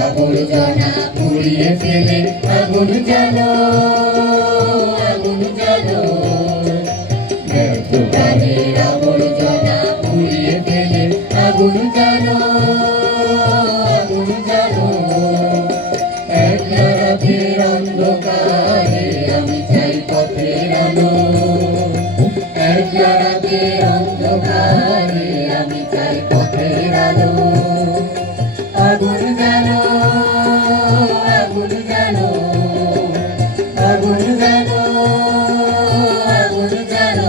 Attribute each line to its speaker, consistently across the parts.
Speaker 1: আগুন জ্বালা পুড়িয়ে ফেলে আগুন জ্বালা একলা রাতের অন্ধকারে আমি চাই পথের আলো একলা রাতের অন্ধকারে আমি চাই পথের আলো আগুন জানো আগুন জানো আগুন জানো আগুন জানো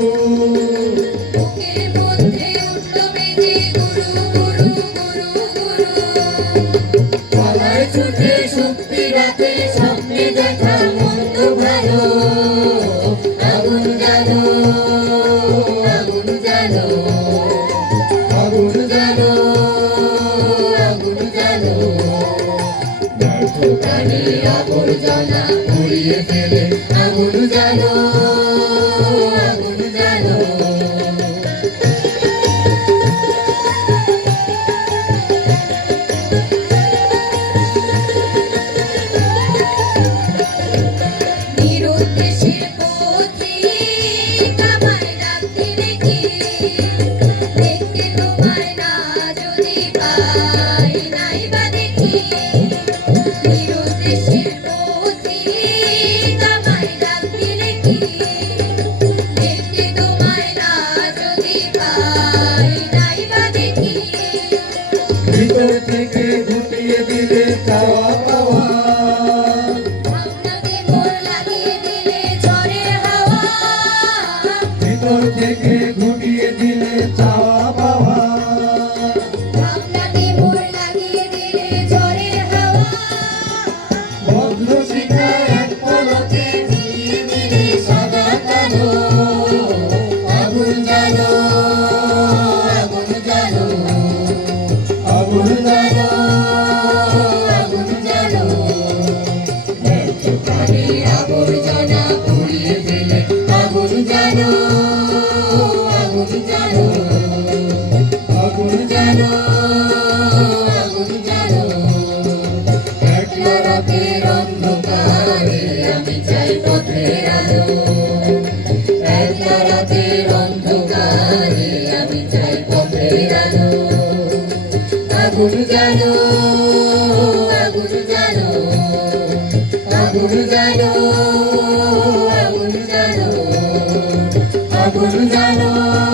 Speaker 1: সুখে শক্তি রাতে স্বপ্নে দেখা মন্দ ভালো। আগুন জানো আগুন জানো আগুন জানো আগুন জানো ব্যর্থ প্রাণী আবর্জনা পুড়িয়ে ফেলে। আগুন জানো के Guru Jano, Guru Jano, Guru 在路。